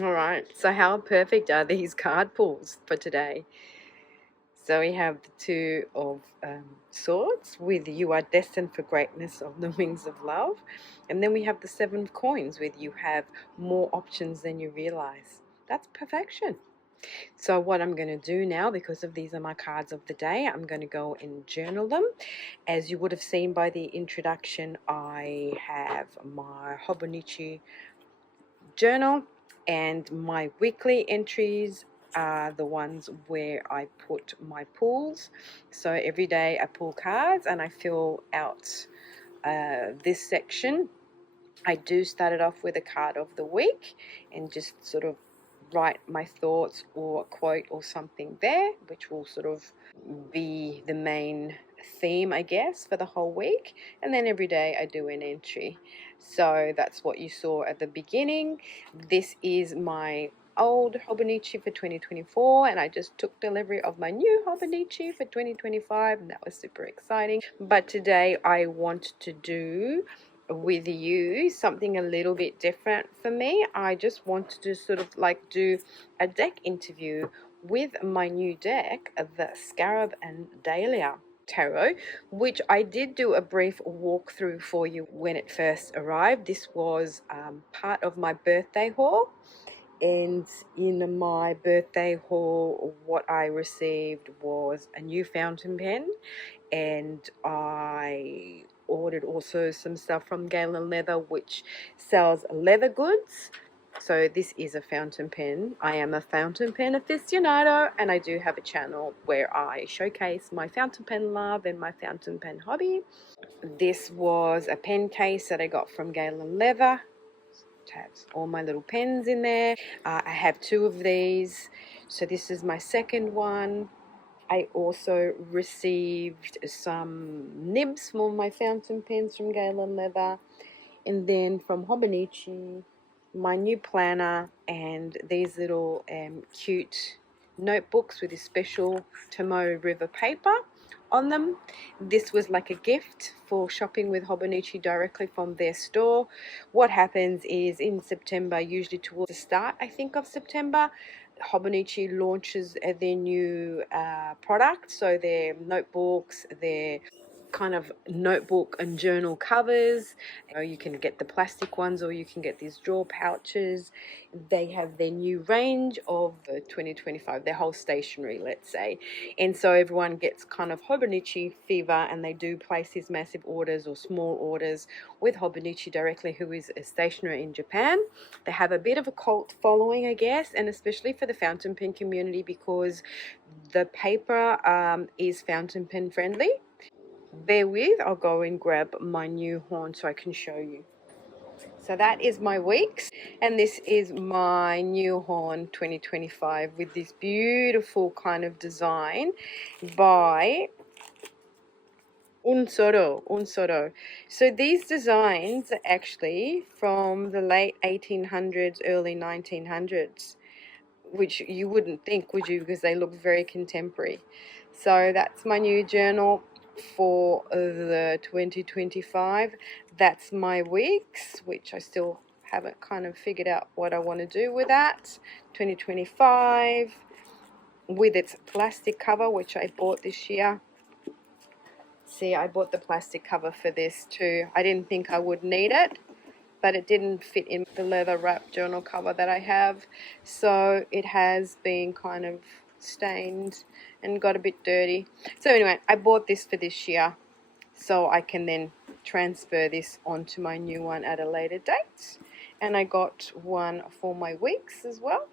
All right, so how perfect are these card pulls for today? So we have the Two of Swords with You Are Destined for Greatness of the Wings of Love. And then we have the Seven of Coins with You Have More Options Than You Realize. That's perfection. So what I'm going to do now, because of these are my cards of the day, I'm going to go and journal them. As you would have seen by the introduction, I have my Hobonichi journal, and my weekly entries are the ones where I put my pulls. So every day I pull cards and I fill out this section. I do start it off with a card of the week and just sort of write my thoughts or a quote or something there, which will sort of be the main theme, I guess, for the whole week. And then every day I do an entry. So that's what you saw at the beginning. This is my old Hobonichi for 2024, and I just took delivery of my new Hobonichi for 2025, and that was super exciting. But today I want to do with you something a little bit different for me. I just wanted to sort of like do a deck interview with my new deck, the Scarab and Dahlia tarot, which I did do a brief walkthrough for you when it first arrived. This was part of my birthday haul, and in my birthday haul what I received was a new fountain pen, and I ordered also some stuff from Galen Leather, which sells leather goods. So this is a fountain pen. I am a fountain pen aficionado, and I do have a channel where I showcase my fountain pen love and my fountain pen hobby. This was a pen case that I got from Galen Leather. It has all my little pens in there. I have two of these. So this is my second one. I also received some nibs for my fountain pens from Galen Leather, and then from Hobonichi, my new planner and these little cute notebooks with this special Tomoe River paper on them. This was like a gift for shopping with Hobonichi directly from their store. What happens is in September, usually towards the start, I think, of September, Hobonichi launches their new product. So their notebooks, their kind of notebook and journal covers. You can get the plastic ones or you can get these drawer pouches. They have their new range of 2025, their whole stationery, let's say. And so everyone gets kind of Hobonichi fever, and they do place these massive orders or small orders with Hobonichi directly, who is a stationer in Japan. They have a bit of a cult following, I guess, and especially for the fountain pen community, because the paper is fountain pen friendly. Bear with, I'll go and grab my new horn so I can show you. So that is my weeks, and this is my new horn 2025 with this beautiful kind of design by Unsoro. So these designs are actually from the late 1800s, early 1900s, which you wouldn't think, would you, because they look very contemporary. So that's my new journal for the 2025. That's my weeks, which I still haven't kind of figured out what I want to do with that. 2025 with its plastic cover, which I bought this year. See, I bought the plastic cover for this too. I didn't think I would need it, but it didn't fit in the leather wrap journal cover that I have, so it has been kind of stained and got a bit dirty. So anyway, I bought this for this year so I can then transfer this onto my new one at a later date, and I got one for my weeks as well.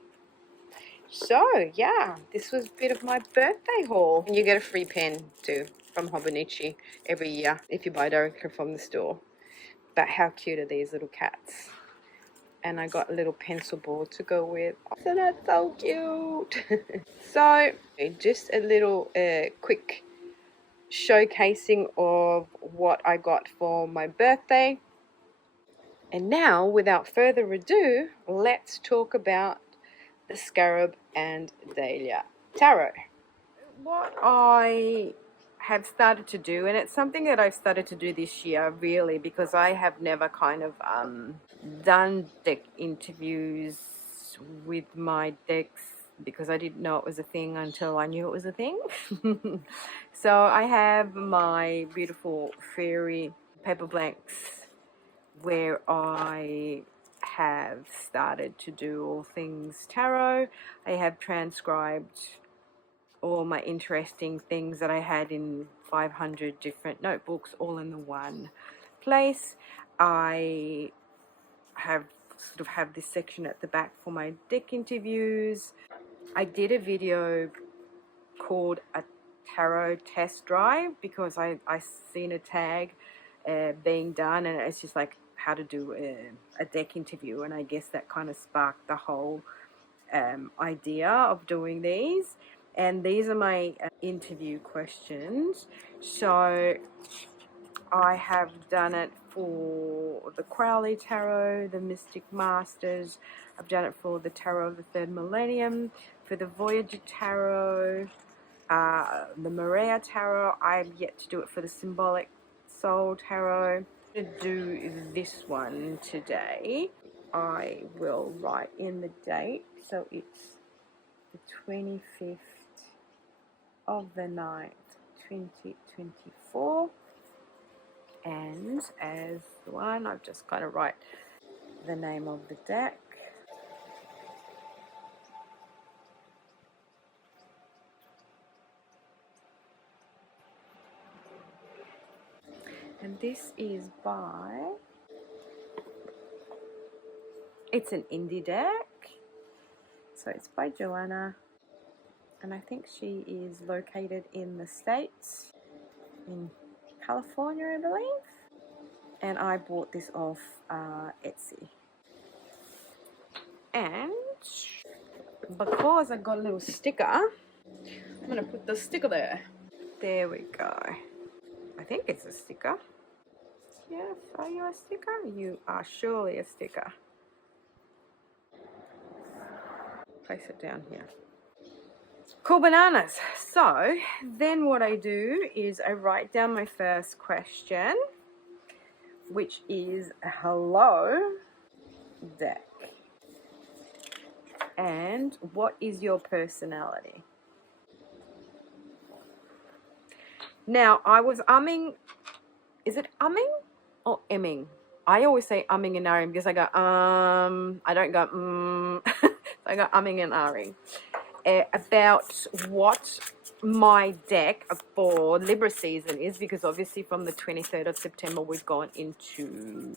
So yeah, this was a bit of my birthday haul. And you get a free pen too from Hobonichi every year if you buy directly from the store. But how cute are these little cats? And I got a little pencil board to go with. So that's so cute. So just a little quick showcasing of what I got for my birthday. And now, without further ado, let's talk about the Scarab and Dahlia tarot. What I have started to do, and it's something that I've started to do this year really, because I have never kind of done deck interviews with my decks because I didn't know it was a thing until I knew it was a thing. So I have my beautiful fairy paper blanks where I have started to do all things tarot. I have transcribed all my interesting things that I had in 500 different notebooks all in the one place. I have this section at the back for my deck interviews. I did a video called a tarot test drive because I seen a tag being done, and it's just like how to do a deck interview, and I guess that kind of sparked the whole idea of doing these. And these are my interview questions. So I have done it for the Crowley Tarot, the Mystic Masters. I've done it for the Tarot of the Third Millennium, for the Voyager Tarot, the Maria Tarot. I'm yet to do it for the Symbolic Soul Tarot. To do this one today, I will write in the date. So it's the 25th of the 9th, 2024. And as the one, I've just got to write the name of the deck. And this is by, it's an indie deck. So it's by Joanna. And I think she is located in the States, in California, I believe. And I bought this off Etsy. And because I got a little sticker, I'm going to put the sticker there. There we go. I think it's a sticker. Yes, are you a sticker? You are surely a sticker. Place it down here. Cool bananas. So then what I do is I write down my first question, which is hello deck. And what is your personality? Now I was umming. Is it umming or emming? I always say umming and ahhing because I go I don't go so I go umming and ahhing about what my deck for Libra season is, because obviously from the 23rd of September we've gone into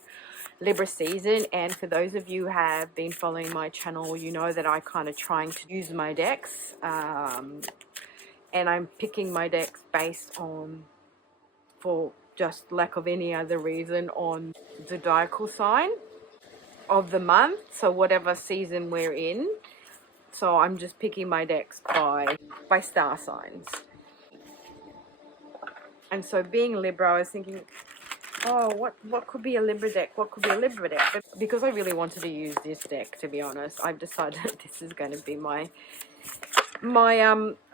Libra season. And for those of you who have been following my channel, you know that I kind of trying to use my decks and I'm picking my decks based on, for just lack of any other reason, on zodiacal sign of the month, so whatever season we're in. So I'm just picking my decks by star signs. And so being Libra, I was thinking, oh, what could be a Libra deck? What could be a Libra deck? But because I really wanted to use this deck, to be honest, I've decided this is going to be my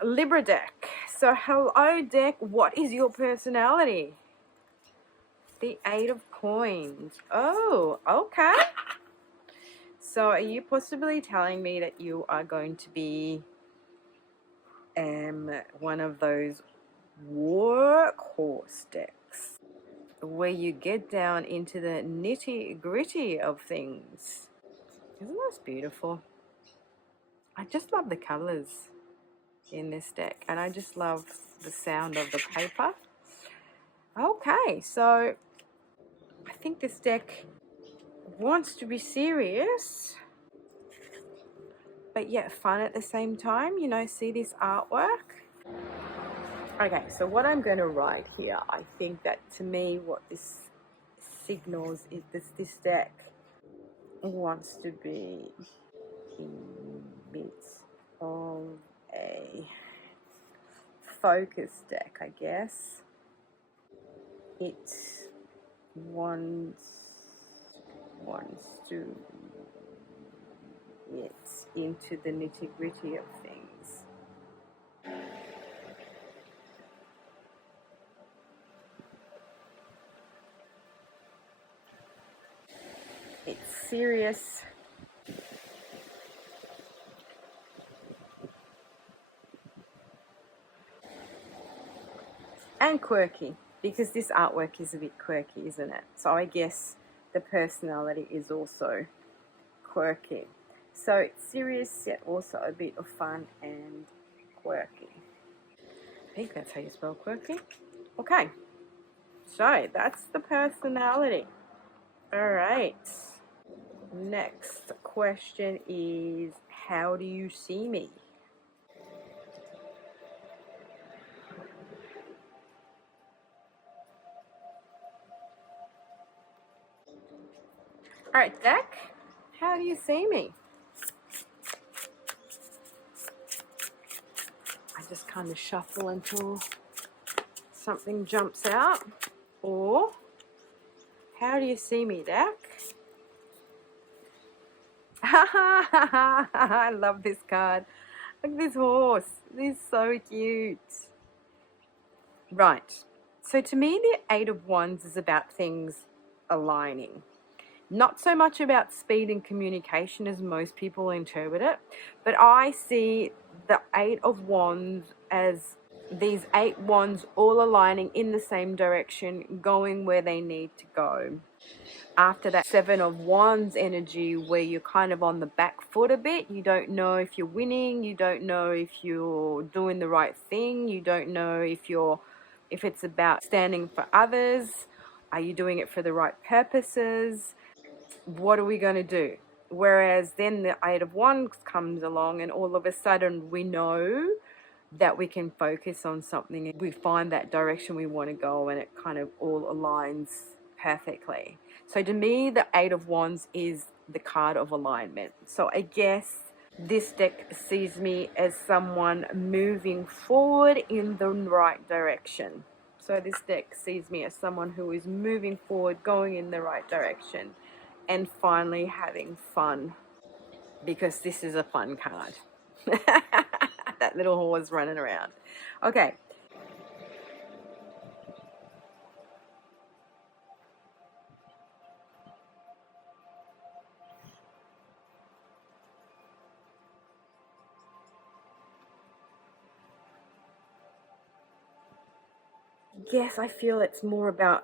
Libra deck. So hello deck, what is your personality? The 8 of Coins. Oh, okay. So are you possibly telling me that you are going to be one of those workhorse decks where you get down into the nitty-gritty of things? Isn't this beautiful? I just love the colors in this deck, and I just love the sound of the paper. Okay, so I think this deck wants to be serious, but yet fun at the same time. You know, see this artwork? Okay, so what I'm going to write here, I think that to me what this signals is this deck wants to be in midst of a focus deck, I guess. It wants to get into the nitty-gritty of things. It's serious And quirky, because this artwork is a bit quirky, isn't it? So I guess the personality is also quirky. So it's serious yet also a bit of fun and quirky. I think that's how you spell quirky. Okay, so that's the personality. All right. Next question is, how do you see me? All right, deck, how do you see me? I just kind of shuffle until something jumps out. Or, how do you see me, deck? I love this card. Look at this horse. This is so cute. Right. So to me, the Eight of Wands is about things aligning. Not so much about speed and communication as most people interpret it, but I see the Eight of Wands as these 8 wands all aligning in the same direction, going where they need to go. After that 7 of Wands energy, where you're kind of on the back foot a bit, you don't know if you're winning, you don't know if you're doing the right thing, you don't know if it's about standing for others, are you doing it for the right purposes, what are we going to do? Whereas then the Eight of Wands comes along and all of a sudden we know that we can focus on something and we find that direction we want to go, and it kind of all aligns perfectly. So to me, the Eight of Wands is the card of alignment. So I guess this deck sees me as someone moving forward in the right direction. So this deck sees me as someone who is moving forward, going in the right direction, and finally having fun, because this is a fun card. That little horse running around. Okay. Yes, I feel it's more about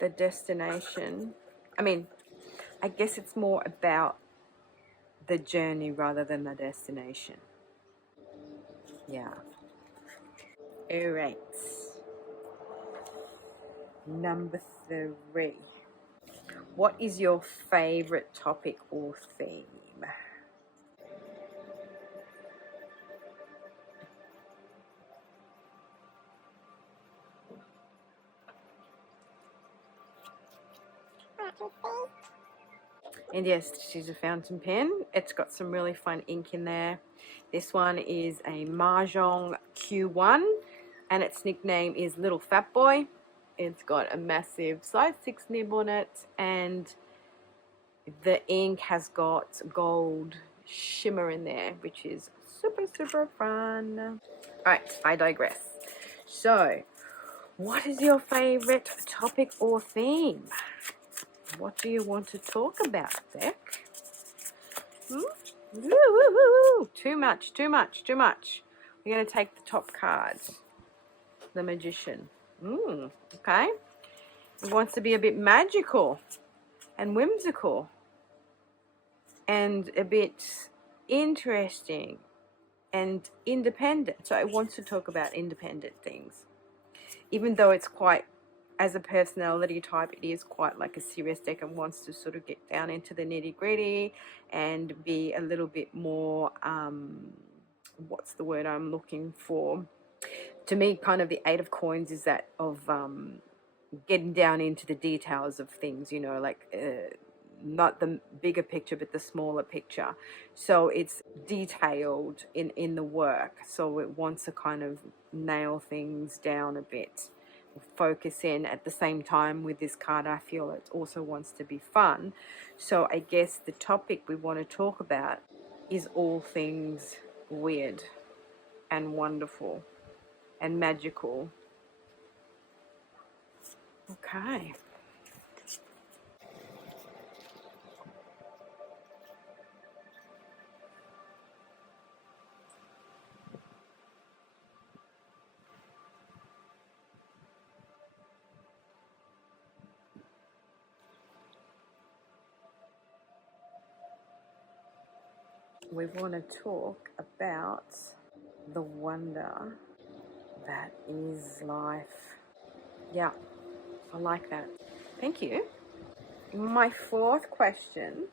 the destination. I guess it's more about the journey rather than the destination. Yeah. All right. Number 3. What is your favorite topic or theme? And yes, she's a fountain pen. It's got some really fun ink in there. This one is a Mahjong Q1, and its nickname is Little Fat Boy. It's got a massive size 6 nib on it, and the ink has got gold shimmer in there, which is super, super fun. Alright, I digress. So, what is your favorite topic or theme? What do you want to talk about, Beck? Too much, too much, too much. We're going to take the top card, the Magician. Okay. It wants to be a bit magical and whimsical and a bit interesting and independent. So it wants to talk about independent things. Even though it's quite, as a personality type, it is quite like a serious deck and wants to sort of get down into the nitty gritty and be a little bit more, what's the word I'm looking for? To me, kind of the Eight of Coins is that of getting down into the details of things, you know, like not the bigger picture, but the smaller picture. So it's detailed in the work. So it wants to kind of nail things down a bit, focus in. At the same time, with this card, I feel it also wants to be fun. So I guess the topic we want to talk about is all things weird and wonderful and magical. Okay. we want to talk about the wonder that is life. Yeah, I like that. Thank you. My fourth question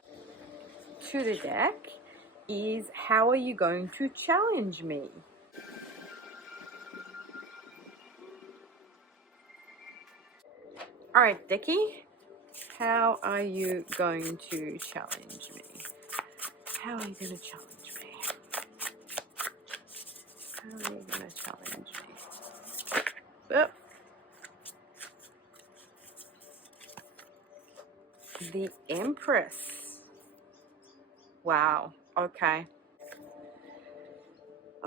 to the deck is, how are you going to challenge me? All right, Decky, how are you going to challenge me? How are you going to challenge me? How are you going to challenge me? Oh. The Empress. Wow. Okay.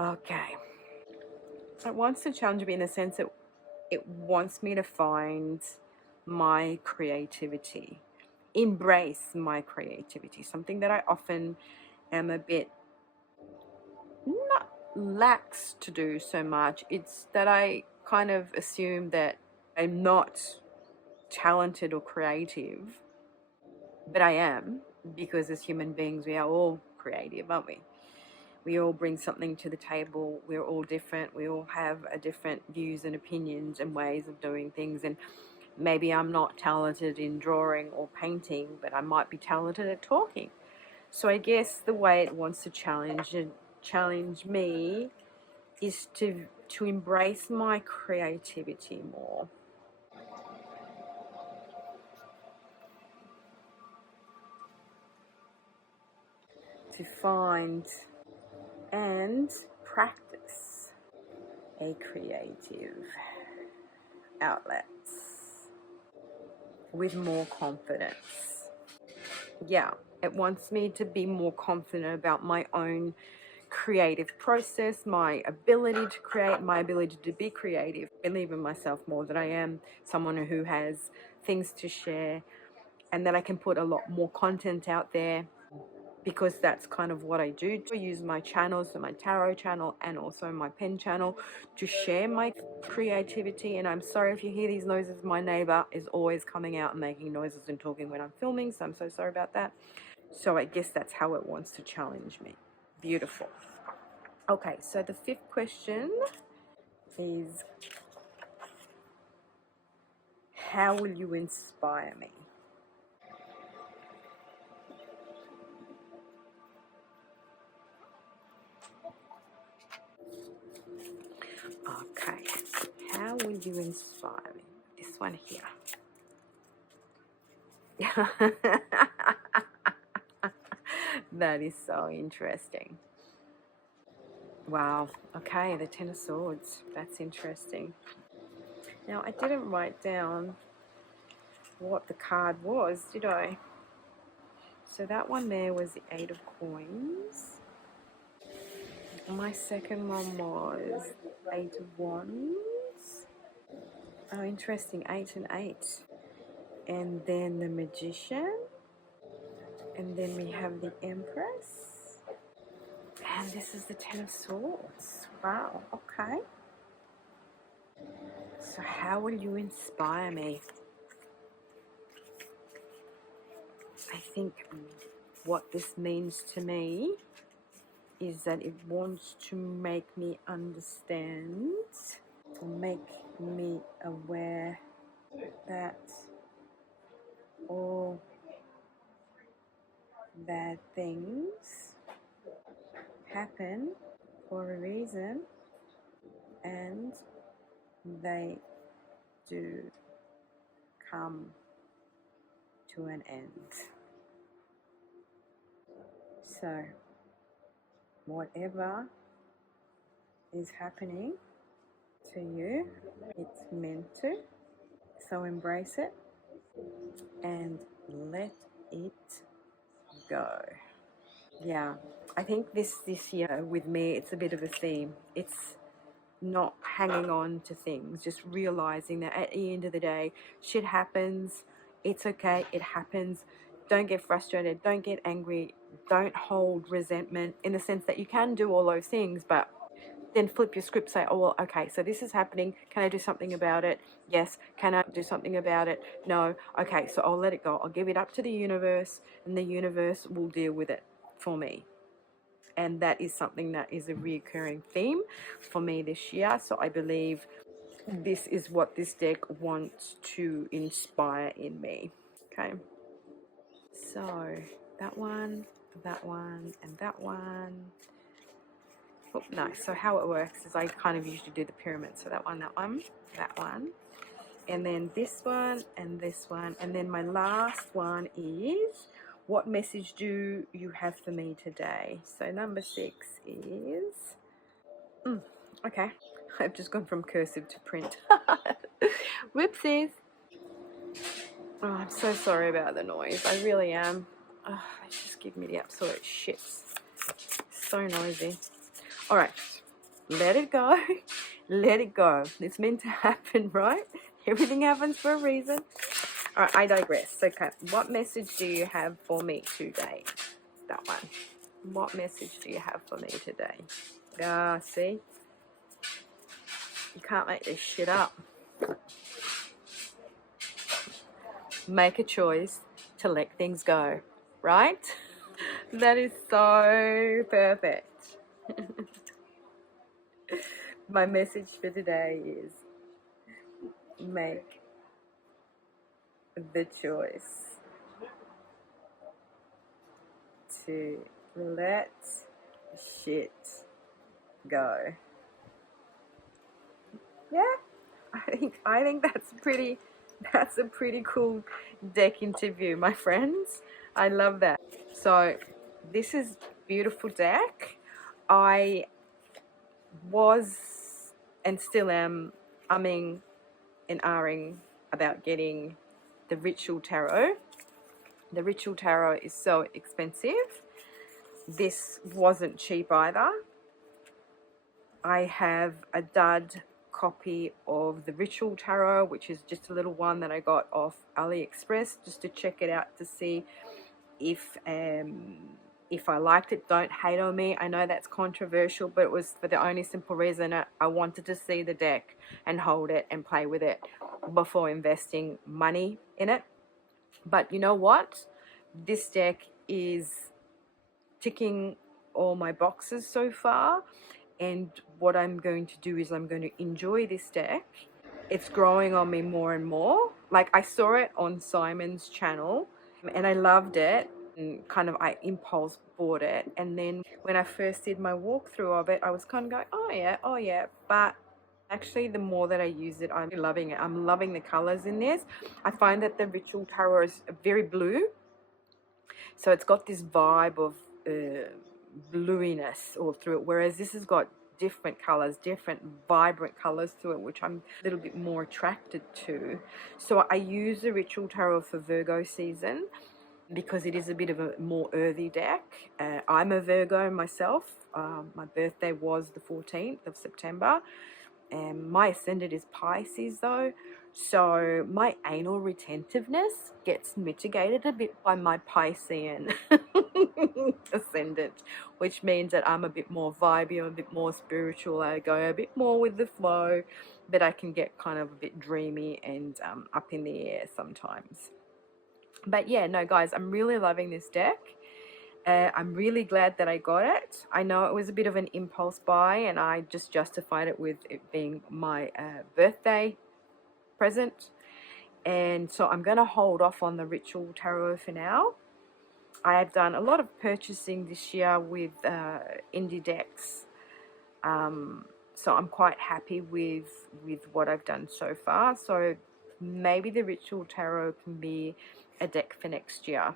Okay. It wants to challenge me in the sense that it wants me to find my creativity, embrace my creativity, something that I often am a bit not lax to do so much. It's that I kind of assume that I'm not talented or creative, but I am, because as human beings we are all creative, aren't we? We all bring something to the table. We're all different. We all have a different views and opinions and ways of doing things. And maybe I'm not talented in drawing or painting, but I might be talented at talking. So I guess the way it wants to challenge me is to embrace my creativity more. To find and practice a creative outlet with more confidence. Yeah, it wants me to be more confident about my own creative process, my ability to create, my ability to be creative. Believe in myself more, that I am someone who has things to share, and that I can put a lot more content out there, because that's kind of what I do. I use my channels, so my tarot channel and also my pen channel, to share my creativity. And I'm sorry if you hear these noises. My neighbor is always coming out and making noises and talking when I'm filming, so I'm so sorry about that. So I guess that's how it wants to challenge me. Beautiful. Okay, so the fifth question is, how will you inspire me? Okay, how will you inspire me? This one here. That is so interesting. Wow. Okay, the Ten of Swords. That's interesting. Now, I didn't write down what the card was, did I? So that one there was the Eight of Coins. My second one was Eight of Wands. Oh, interesting. 8 and 8. And then the Magician. And then we have the Empress. And this is the Ten of Swords. Wow, okay. So how will you inspire me? I think what this means to me is that it wants to make me understand, to make me aware that all bad things happen for a reason, and they do come to an end. So whatever is happening to you, it's meant to. So embrace it and let it go. Yeah, I think this year with me, it's a bit of a theme. It's not hanging on to things, just realizing that at the end of the day, shit happens. It's okay, it happens. Don't get frustrated, don't get angry, don't hold resentment, in the sense that you can do all those things, but then flip your script, say, oh, well, okay, so this is happening. Can I do something about it? Yes. Can I do something about it? No. Okay, so I'll let it go. I'll give it up to the universe, and the universe will deal with it for me. and that is something that is a recurring theme for me this year. So I believe this is what this deck wants to inspire in me. Okay, so that one, and that one. Oh, nice. So how it works is I kind of usually do the pyramid. So that one, that one, and then this one, and this one, and then my last one is, what message do you have for me today? So number 6 is, okay, I've just gone from cursive to print. Whoopsies. Oh, I'm so sorry about the noise. I really am. Oh, they just give me the absolute shits. So noisy. All right, let it go. Let it go. It's meant to happen, right? Everything happens for a reason. All right, I digress. Okay, what message do you have for me today? That one. What message do you have for me today? Ah, see? You can't make this shit up. Make a choice to let things go, right? That is so perfect. My message for today is make the choice to let shit go. Yeah, I think that's a pretty cool deck interview, my friends. I love that. So this is beautiful deck. I was and still am umming and ahhing about getting the Ritual Tarot. The Ritual Tarot is so expensive. This wasn't cheap either. I have a dud copy of the Ritual Tarot, which is just a little one that I got off AliExpress just to check it out to see if I liked it. Don't hate on me. I know that's controversial, but it was for the only simple reason I wanted to see the deck and hold it and play with it before investing money in it. But you know what? This deck is ticking all my boxes so far, and what I'm going to do is I'm going to enjoy this deck. It's growing on me more and more. Like, I saw it on Simon's channel and I loved it, and kind of I impulse bought it, and then when I first did my walkthrough of it, I was kind of going, oh yeah, but actually the more that I use it, I'm loving it. I'm loving the colors in this. I find that the Ritual Tarot is very blue, so it's got this vibe of bluiness all through it, whereas this has got different colors, different vibrant colors to it, which I'm a little bit more attracted to. So I use the Ritual Tarot for Virgo season because it is a bit of a more earthy deck. I'm a Virgo myself. My birthday was the 14th of September, and my ascendant is Pisces though, so my anal retentiveness gets mitigated a bit by my Piscean ascendant, which means that I'm a bit more vibey, I'm a bit more spiritual, I go a bit more with the flow, but I can get kind of a bit dreamy and up in the air sometimes. But yeah, no guys, I'm really loving this deck. I'm really glad that I got it. I know it was a bit of an impulse buy, and I just justified it with it being my birthday present. And so I'm going to hold off on the Ritual Tarot for now. I have done a lot of purchasing this year with indie decks. So I'm quite happy with what I've done so far. So maybe the Ritual Tarot can be a deck for next year.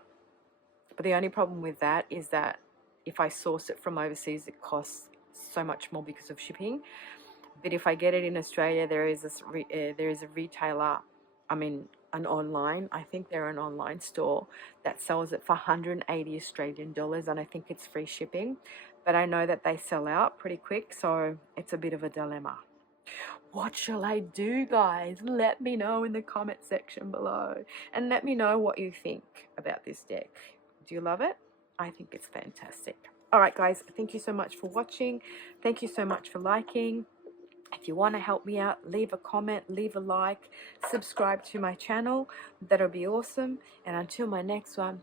But the only problem with that is that if I source it from overseas, it costs so much more because of shipping. But if I get it in Australia, there is a retailer, an online, I think they're an online store that sells it for 180 Australian dollars, and I think it's free shipping. But I know that they sell out pretty quick, so it's a bit of a dilemma. What shall I do, guys? Let me know in the comment section below, and let me know what you think about this deck. Do you love it? I think it's fantastic. All right, guys, thank you so much for watching. Thank you so much for liking. If you want to help me out, leave a comment, leave a like, subscribe to my channel. That'll be awesome. And until my next one,